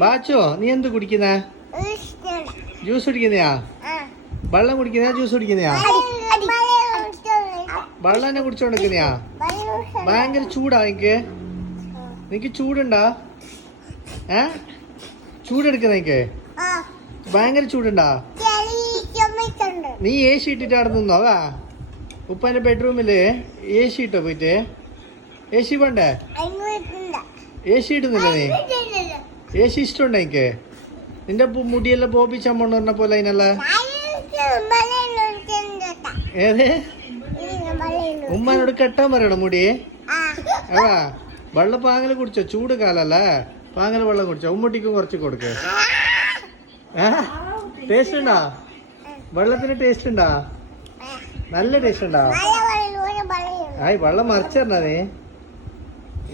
ബാച്ചോ നീ എന്ത് കുടിക്കുന്നേ? ജ്യൂസ് കുടിക്കുന്നയാ? വെള്ളം കുടിക്കുന്നയാ ജ്യൂസ് കുടിക്കുന്നയാ? വെള്ളം തന്നെ കുടിച്ചോണ്ടിരിക്കുന്നയാ ഭയങ്കര ചൂടാ എനിക്ക് നിനക്ക് ചൂടുണ്ടാ? ഏ? ചൂടെടുക്കുന്ന എനിക്ക് ഭയങ്കര ചൂടുണ്ടാ? നീ എ സി ഇട്ടിട്ട് അവിടെ നിന്നോ അതാ ഉപ്പാന്റെ ബെഡ്റൂമിൽ എ സി ഇട്ടോ പോയിട്ട്? എ സി വേണ്ടേ? എ സി ഇടുന്നില്ല നീ? എ ഇഷ്ടം ഇഷ്ടമുണ്ടോ എനിക്ക്? നിന്റെ മുടിയെല്ലാം ബോബി ചമ്മണ് പറഞ്ഞ പോലെ അതിനല്ല. ഏത്? ഉമ്മാനോട് കെട്ടാൻ പറയണം മുടി? അതാ. വെള്ളം പാങ്ങൽ കുടിച്ചോ? ചൂട് കാലല്ലേ? പാങ്ങൽ വെള്ളം കുടിച്ചോ? ഉമ്മൂട്ടിക്കും കുറച്ച് കൊടുക്ക. ടേസ്റ്റ് ഉണ്ടാ? വെള്ളത്തിന് ടേസ്റ്റ് ഉണ്ടാ? നല്ല ടേസ്റ്റ് ഉണ്ടാ? ആയി വെള്ളം മറിച്ചറിഞ്ഞ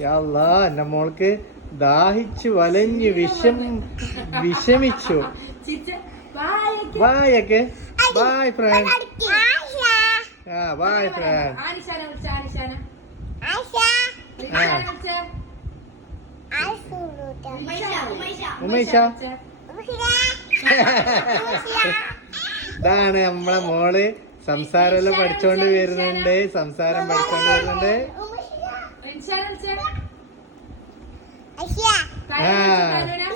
യാല്ലാ എന്റെ മോൾക്ക് ദാഹിച്ച് വലഞ്ഞ് വിഷം വിഷമിച്ചു. ബായ് ഒക്കെ ബായ് ഫ്രണ്ട് ആ ബായ് ഫ്രണ്ട് ഉമേഷ ഇതാണ് നമ്മളെ മോൾ. സംസാരമെല്ലാം പഠിച്ചോണ്ട് വരുന്നുണ്ട്. സംസാരം പഠിച്ചോണ്ട് വരുന്നുണ്ട്. ആ.